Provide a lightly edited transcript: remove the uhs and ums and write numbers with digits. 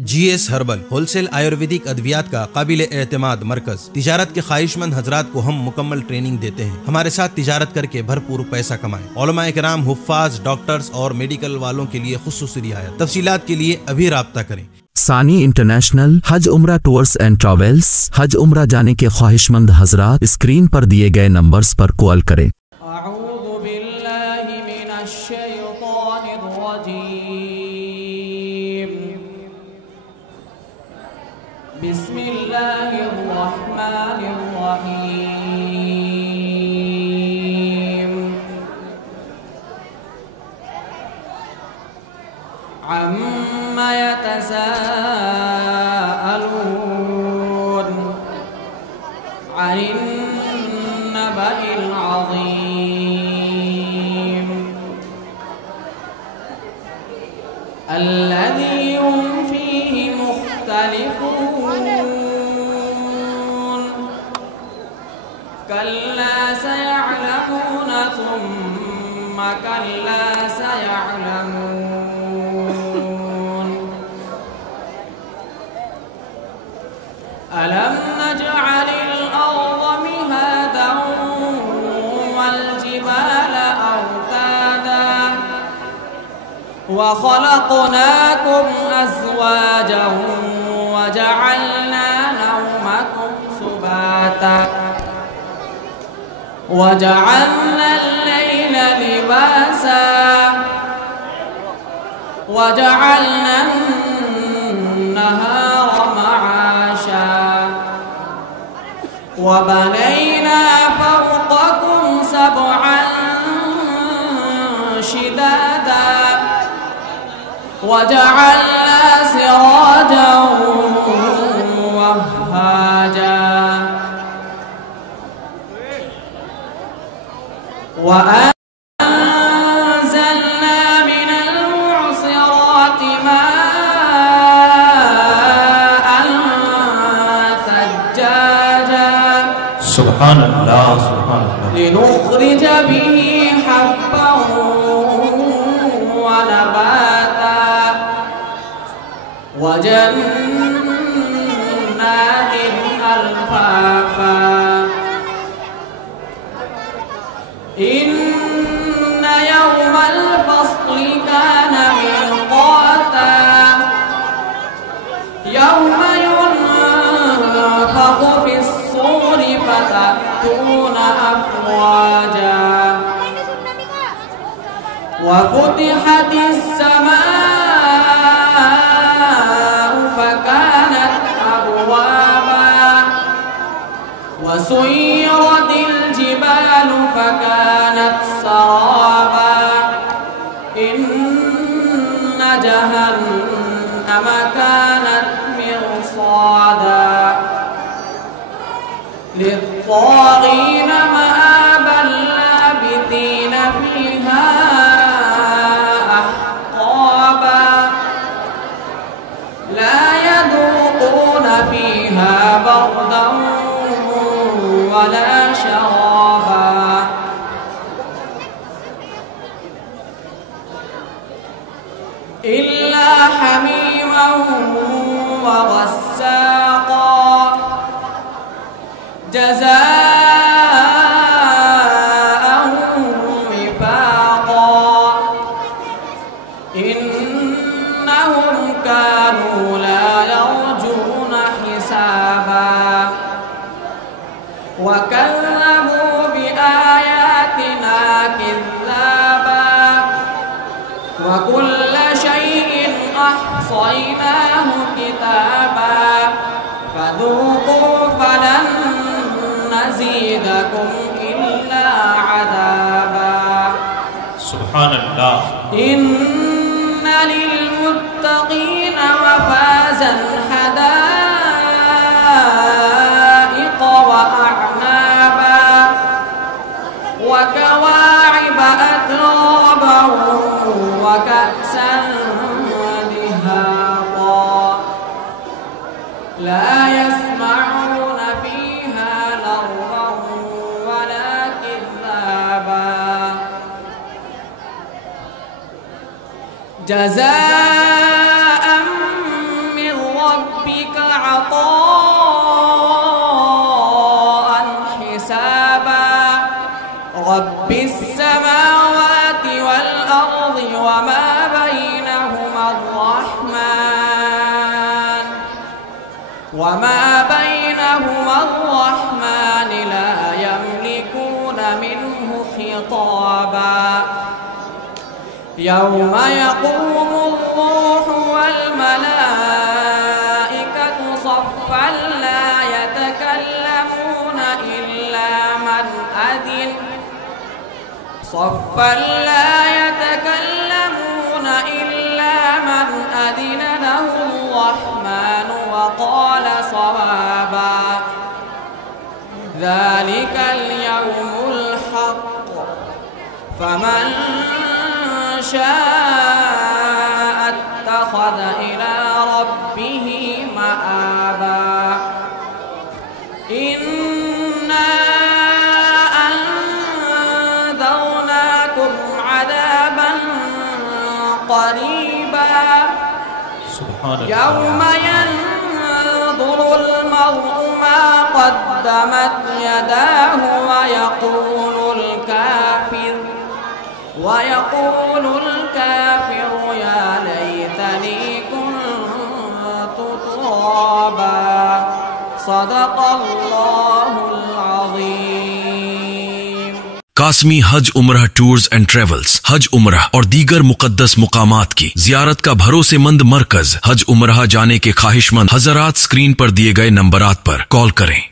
GS herbal wholesale Ayurvedic अद्वियात का काबिल एतमाद मरकज। तिजारत के ख्वाहिशमंद हजरात को हम मुकम्मल ट्रेनिंग देते हैं। हमारे साथ तिजारत करके भरपूर पैसा कमाएं। उलमाए किराम, हुफ्फाज, डॉक्टर्स और मेडिकल वालों के लिए खुसूसी रियायत। तफसीलात के लिए अभी राब्ता करें। सानी इंटरनेशनल हज उम्रा टूर्स एंड ट्रैवल्स। हज उम्रा जाने के ख्वाहिशमंद हजरात स्क्रीन पर दिए गए नंबर्स पर कॉल करें। बिस्मिल्लाहिर्रहमानिर्रहीम। अम्मा यतसाअलून अनिन नबइल अज़ीम अल्लज़ी हुम फ़ीहि मुख्तलिफ़ून कल्ला सयअलमून सुम्मा कल्ला सयअलमून अलम नजअलिल अर्ज़ मिहादन वल जिबाल अौतादा व खलक़नाकुम अज़वाजन व जअलना नौमकुम सुबाता वजअलना अल-लैल लिबासा वजअलना अन-नहार मआशा वबनैना फौक़कुम सबअन शिदादा वजअलना सिराजन वहाजा وأنزلنا من المعصرات ماء ثجاجا سبحان الله سبحان الله لنخرج به حبا ونباتا وجنات ألفافا إن يوم الفصل كان ميقاتا يوم ينفخ في الصور فتأتون أفواجا وفتحت السماء فكانت أبوابا وسيرت الجبال فكانت سرابا إن جهنم كانت مرصادا للطاغين مآبا لابثين فيها أحقابا لا يذوقون فيها بردا ولا شرابا إلا حميما وغساقا جزاء وفاقا إنهم كانوا لا يرجون حسابا وكذبوا بآياتنا كذابا وكل شيء أحصيناه كتابا فذوقوا فلن نزيدكم إلا عذابا سبحان الله إن للمتقين مفازا حدائق وأعنابا وكواعب أترابا وكأسا دهاقا لا يسمعون فيها لغوا ولا كذابا جزاء من عطاء حسابا رب السماوات والأرض وما بينهما الرحمن لا يملكون منه خطابا يوم يقوم الروح والملائكة صفا لا يتكلمون إلا من أذن له الرحمن وقال صوابا ذلك اليوم الحق فمن شاء اتخذ إلى ربه مآبا إنا أنذرناكم عذابا قريبا يوم ينظر المرء ما قدمت يداه ويقول الكافر يا ليتني كنت ترابا صدق الله العظيم। कासमी हज उम्रह टूर्स एंड ट्रेवल्स हज उम्रह और दीगर मुकद्दस मुकामात की जियारत का भरोसेमंद मरकज हज उम्रह जाने के ख्वाहिशमंद हजरात स्क्रीन पर दिए गए नंबरात पर कॉल करें।